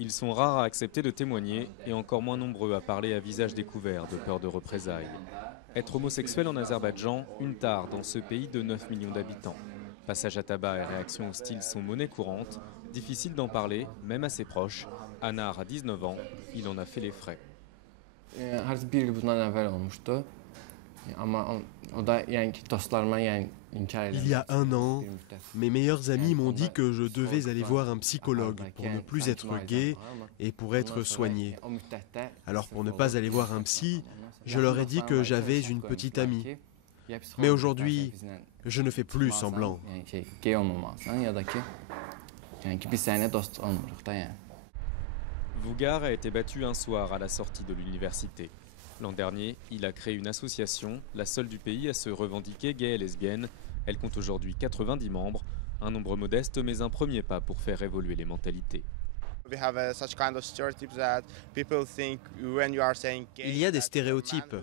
Ils sont rares à accepter de témoigner et encore moins nombreux à parler à visage découvert de peur de représailles. Être homosexuel en Azerbaïdjan, une tare dans ce pays de 9 millions d'habitants. Passage à tabac et réactions hostiles sont monnaie courante. Difficile d'en parler, même à ses proches. Anar a 19 ans, il en a fait les frais. Artık bir il bundan əvvəl olmuşdu. Amma o da yəni ki, dostlarıma yəni inkar Il y a un an, bir müddət. mes meilleurs amis m'ont dit que je devais aller voir un psychologue pour ne plus être gay et pour être soigné. O müddətdə Alors pour ne pas aller voir un psy, je leur ai dit que j'avais une petite amie. Mais aujourd'hui, je ne fais plus semblant. Yəni ki, gay olmamalısan ya da ki, yəni ki biz səninlə dost olmuruq da yəni. Vugar a été battu un soir à la sortie de l'université. L'an dernier, il a créé une association, la seule du pays à se revendiquer gay et lesbienne. Elle compte aujourd'hui 90 membres, un nombre modeste mais un premier pas pour faire évoluer les mentalités. Il y a des stéréotypes.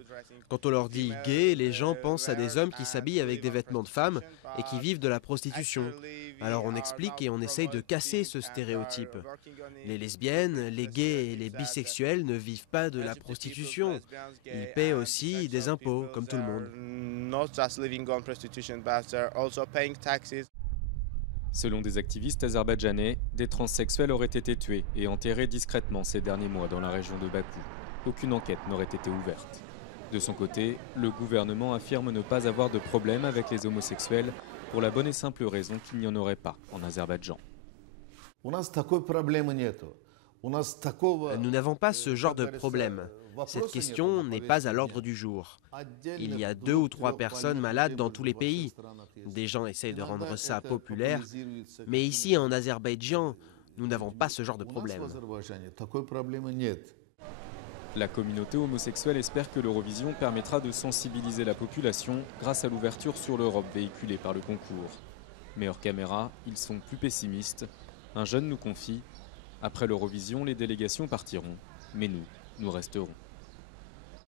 Quand on leur dit gay, les gens pensent à des hommes qui s'habillent avec des vêtements de femmes et qui vivent de la prostitution. Alors on explique et on essaye de casser ce stéréotype. Les lesbiennes, les gays et les bisexuels ne vivent pas de la prostitution. Ils paient aussi des impôts, comme tout le monde. Selon des activistes azerbaïdjanais, des transsexuels auraient été tués et enterrés discrètement ces derniers mois dans la région de Bakou. Aucune enquête n'aurait été ouverte. De son côté, le gouvernement affirme ne pas avoir de problème avec les homosexuels pour la bonne et simple raison qu'il n'y en aurait pas en Azerbaïdjan. Nous n'avons pas ce genre de problème. Cette question n'est pas à l'ordre du jour. Il y a 2 ou 3 personnes malades dans tous les pays. Des gens essayent de rendre ça populaire. Mais ici, en Azerbaïdjan, nous n'avons pas ce genre de problème. La communauté homosexuelle espère que l'Eurovision permettra de sensibiliser la population grâce à l'ouverture sur l'Europe véhiculée par le concours. Mais hors caméra, ils sont plus pessimistes. Un jeune nous confie: après l'Eurovision, les délégations partiront, mais nous resterons.